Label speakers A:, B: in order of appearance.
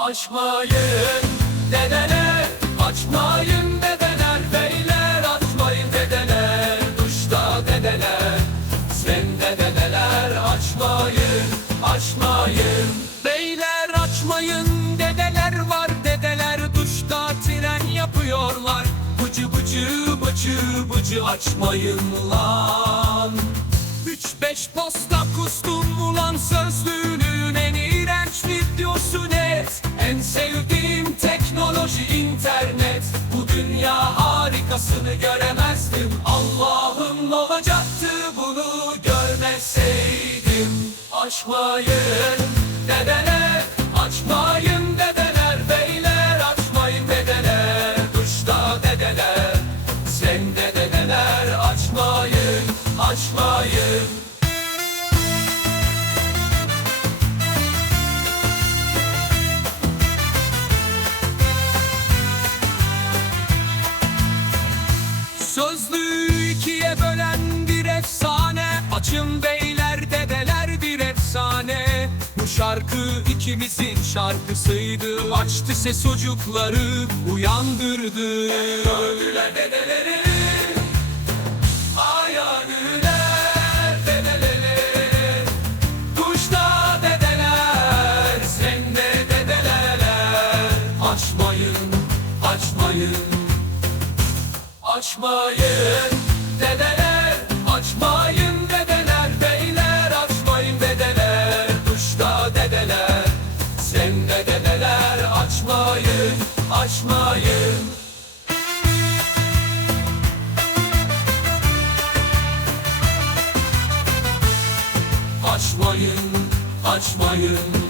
A: Açmayın dedeler, açmayın dedeler Beyler açmayın dedeler, duşta dedeler Sen dedeler açmayın, açmayın. Beyler açmayın dedeler var dedeler Duşta tren yapıyorlar. Bıcı bıcı bıcı bıcı açmayın lan. Üç beş posta kustum harikasını göremezdim. Allah'ım olacaktı bunu görmeseydim. Açmayın dedeler, açmayın dedeler. Beyler açmayın dedeler, duşta dedeler Sen de dedeler. Açmayın, açmayın Sözlüğü ikiye bölen bir efsane. Açın beyler dedeler bir efsane. Bu şarkı ikimizin şarkısıydı. Açtı ses çocukları uyandırdı. Gördüler dedeleri Açmayın, açmayın Açmayın dedeler, açmayın dedeler Beyler açmayın dedeler, duşta dedeler. Sen de dedeler açmayın, açmayın. Açmayın, açmayın